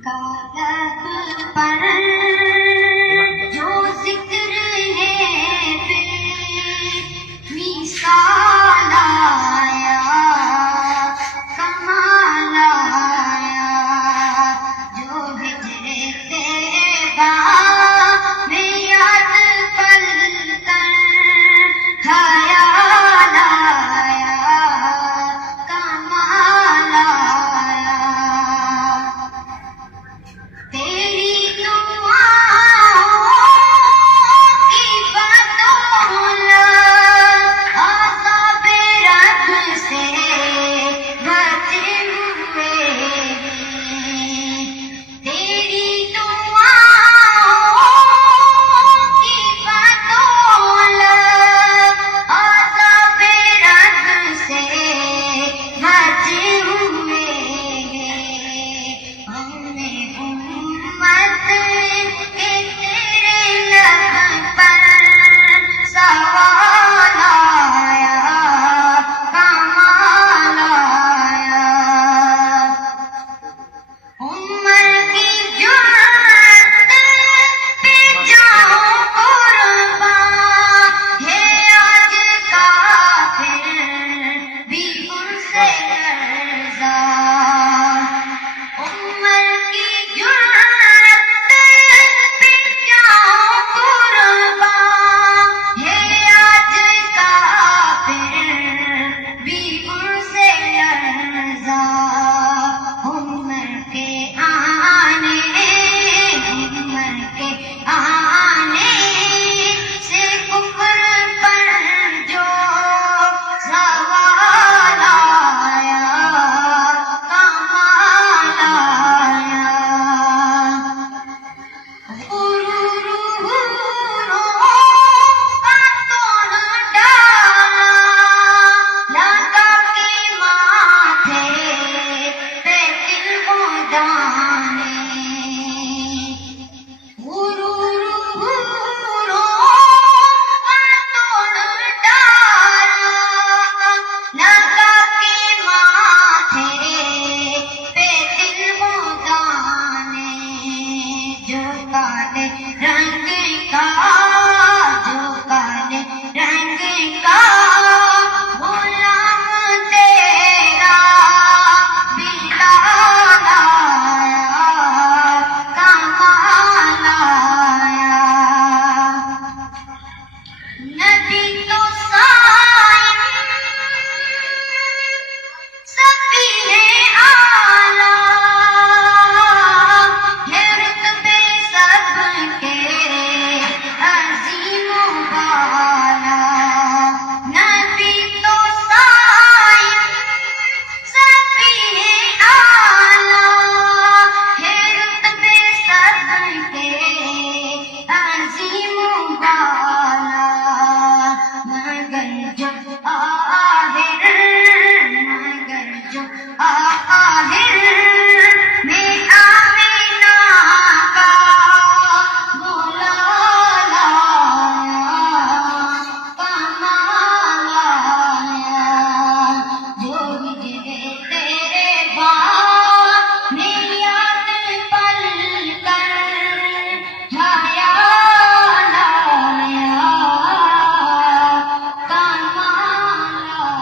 کالک پر جو ذکر ہے پھر مثال آیا کمال آیا جو ہجر طیبہ میں یاد پل کر خیال آیا کمال آیا تیری دعاؤں کی بدولت عذاب رب سے بچے ہوئے ہیں تیری دعاؤں کی بدولت عذاب رب سے بچے ہوئے ہیں ہم نے امت کے تیرے لب پر سوال آیا کمال آیا عمر کی جرأت پہ جاؤں قربان ہے آج کافر بھی ان سے لرزاں عمر کی جرأت پہ جاؤں قربان ہے آج کافر بھی ان سے لرزاں عمر کے آنے سے کفر پر جو زوال آیا کمال آیا غروروں کا توڑ ڈالا لگا کے ماتھے پہ دل کو دانے غروروں کا توڑ ڈالا لگا کے ماتھے پہ دل کو دانے جو کالے رنگ کا غلام تیرا بلال آیا کمال آیا نبی تو صائم سفیر اعلیٰ ہے رتبے سب کے عظیم و بالا نبی تو صائم سفیر اعلیٰ ہے رتبے سب کے عظیم و بالا مگر جو آخر